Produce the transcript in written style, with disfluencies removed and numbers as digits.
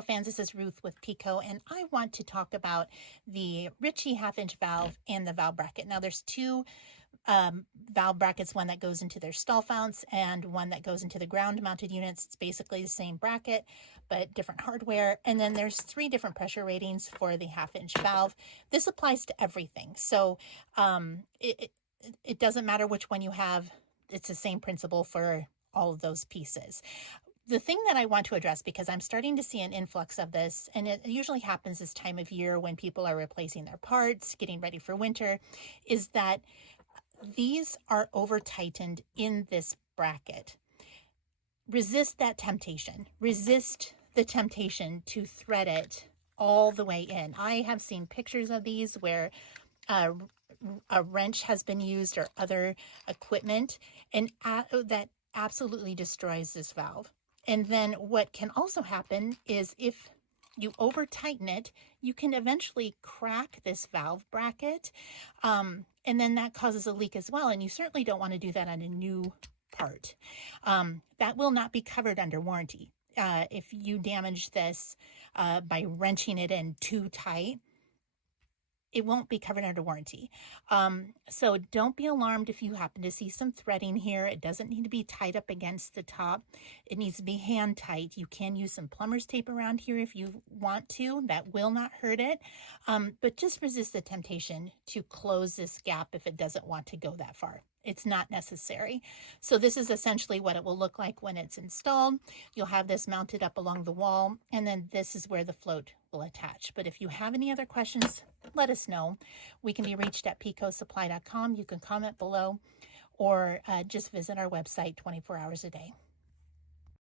Fans, this is Ruth with Pico, and I want to talk about the Ritchie half-inch valve and the valve bracket. Now there's two valve brackets, one that goes into their stall founts and one that goes into the ground mounted units. It's basically the same bracket, but different hardware. And then there's 3 different pressure ratings for the half-inch valve. This applies to everything. So it doesn't matter which one you have. It's the same principle for all of those pieces. The thing that I want to address, because I'm starting to see an influx of this, and it usually happens this time of year when people are replacing their parts, getting ready for winter, is that these are over tightened in this bracket. Resist that temptation. Resist the temptation to thread it all the way in. I have seen pictures of these where a wrench has been used or other equipment, and that absolutely destroys this valve. And then what can also happen is if you over tighten it, you can eventually crack this valve bracket. And then that causes a leak as well. And you certainly don't want to do that on a new part. That will not be covered under warranty. If you damage this by wrenching it in too tight, it won't be covered under warranty. So don't be alarmed if you happen to see some threading here. It doesn't need to be tied up against the top. It needs to be hand tight. You can use some plumber's tape around here if you want to. That will not hurt it. But just resist the temptation to close this gap if it doesn't want to go that far. It's not necessary. So this is essentially what it will look like when it's installed. You'll have this mounted up along the wall, and then this is where the float will attach. But if you have any other questions, let us know. We can be reached at picosupply.com. You can comment below or just visit our website 24 hours a day.